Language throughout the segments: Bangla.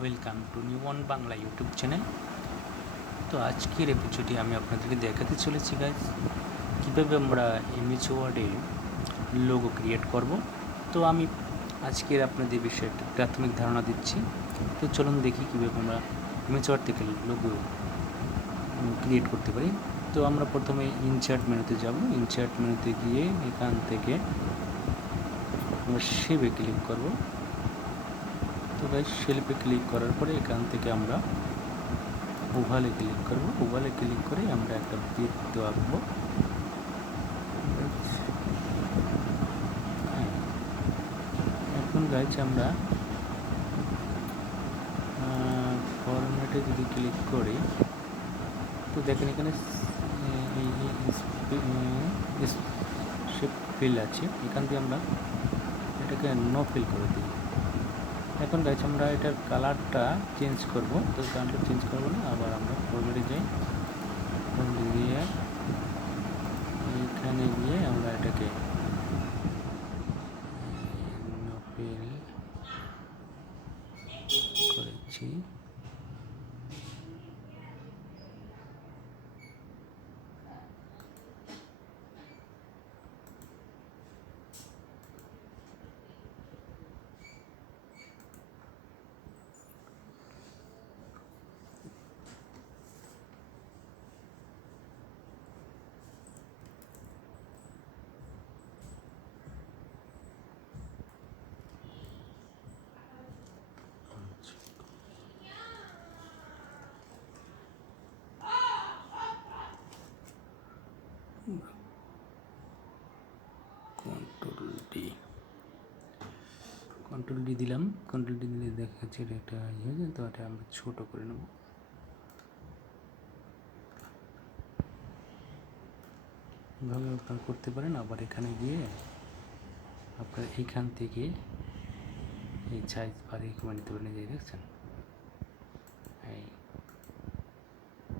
Welcome to new one Bangla YouTube channel. তো আজকের এপিসোডে আমি আপনাদেরকে দেখাতে চলেছি গাইজ কীভাবে আমরা ইমেজ ওয়ার্ডে লোগো ক্রিয়েট করব। তো আমি আজকের আপনাদের বিষয়ে একটা প্রাথমিক ধারণা দিচ্ছি। তো চলুন দেখি কীভাবে আমরা ইমেজ ওয়ার্ড থেকে লোগো ক্রিয়েট করতে পারি। তো আমরা প্রথমে ইনসার্ট মেনুতে যাব। ইনসার্ট মেনুতে গিয়ে এখান থেকে আমরা শেপে ক্লিক করব। তো গাইজ শেপে ক্লিক করার পরে এখান থেকে আমরা ওভালে ক্লিক করব। ওভালে ক্লিক করে আমরা একটা বৃত্ত আঁকবো। এখন গাইজ আমরা ফরম্যাটে যদি ক্লিক করি তো দেখেন এখানে শেপ ফিল আছে, এখান দিয়ে আমরা এটাকে নো ফিল করে দিই। এখন গাইজ আমরা এটার কালারটা চেঞ্জ করব। তো কালারটা চেঞ্জ করবো না, আবার আমরা ফরম্যাটে যাই, গিয়ে এখানে গিয়ে আমরা এটাকে নো ফিল করেছি। কন্ট্রোল ডি দিলাম। কন্ট্রোল ডি দিলে দেখা যাচ্ছে এটা একটা ইয়ে হয়ে যায়। তো এটা আমরা ছোটো করে নেব। এভাবে আপনারা করতে পারেন। আবার এখানে গিয়ে আপনার এইখান থেকে এই সাইজ বাড়িয়ে কমে নিতে পারেন। যে দেখছেন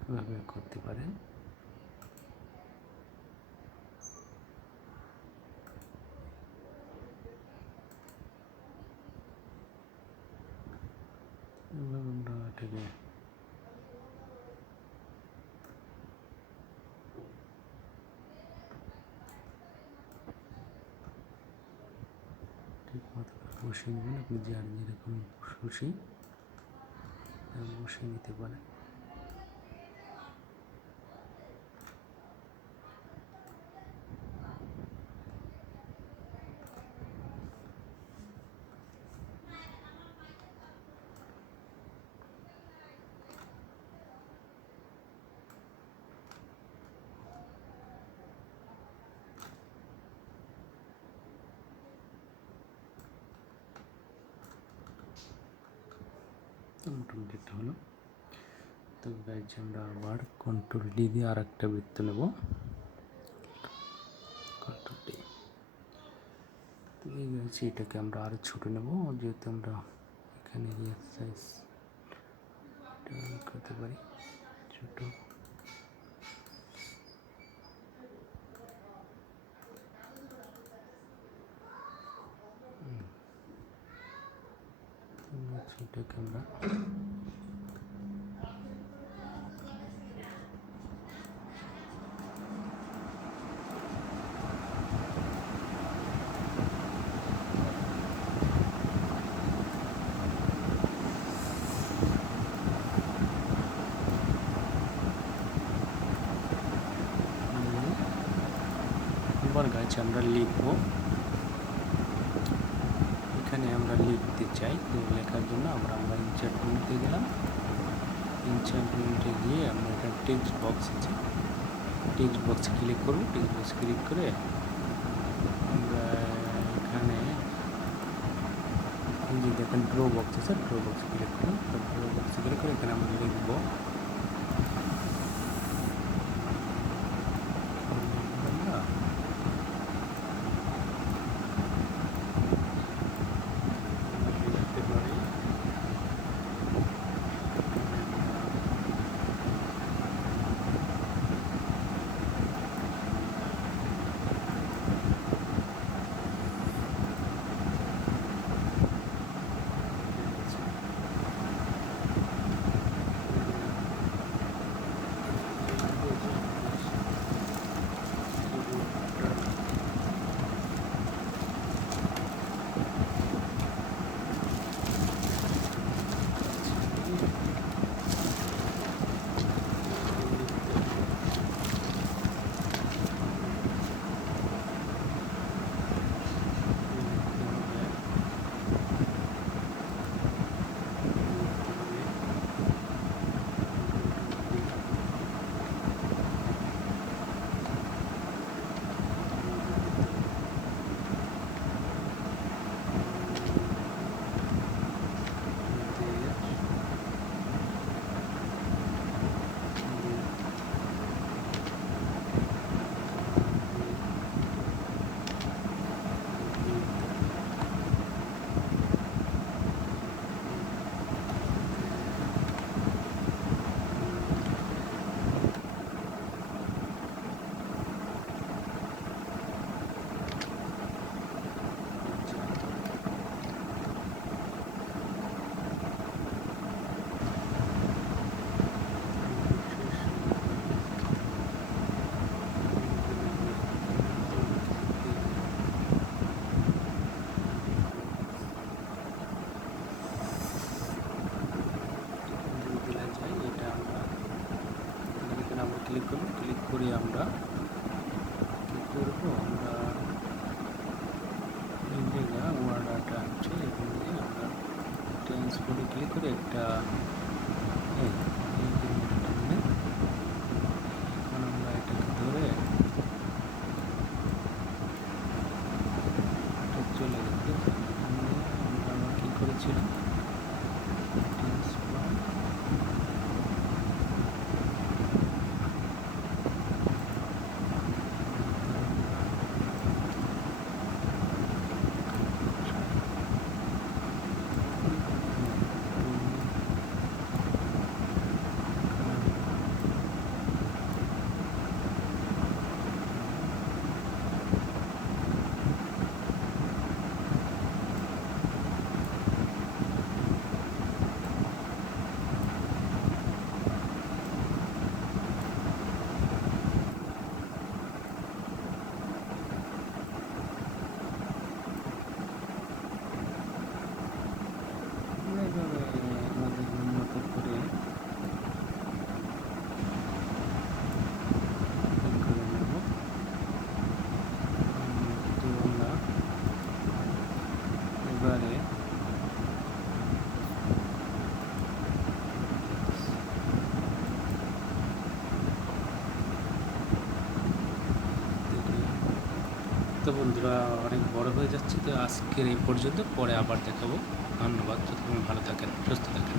এইভাবে করতে পারেন। আমরা এটাকে ঠিক মতো বসিয়ে নেবেন। আপনি যার যেরকম খুশি বসিয়ে নিতে পারেন। মোটামুটি একটা হলো। তো গাইজ আমরা আবার কন্ট্রোল ডি দিয়ে আর একটা বৃত্ত নেব। Control D. তো এই গাইজ এটাকে আমরা আরও ছোটো নেব, যেহেতু আমরা এখানে সাইজ করতে পারি ছোটো। এটাকে আমরা এবার গাছ আমরা লিখবো। এখানে আমরা লিখতে চাই, তো লেখার জন্য আমরা ইনসার্ট মেনুতে গেলাম। ইনসার্ট মেনুতে গিয়ে আমরা একটা টেক্সট বক্স আছে, টেক্সট বক্স ক্লিক করব। টেক্সট বক্স ক্লিক করে আমরা এখানে যে দেখেন ড্র বক্স আছে, ড্র বক্স ক্লিক করুন। ড্র বক্স ক্লিক করে এখানে আমরা লিখবো ক্লিক করব। ক্লিক করে আমরা কী করবো, আমরা এই জায়গা ওয়ার্ড আটা আছে, এখান থেকে আমরা ট্রান্সপোর্টে ক্লিক করে একটা এখন আমরা এটাকে ধরে চলে গেছে। আমরা আবার কী করেছিলাম, আমাদের উন্নত করে নেব। তো আমরা এবারে তো বন্ধুরা অনেক বড় হয়ে যাচ্ছে, তো আজকের এই পর্যন্ত, পরে আবার দেখাবো। ধন্যবাদ। যতক্ষণ ভালো থাকেন, সুস্থ থাকেন।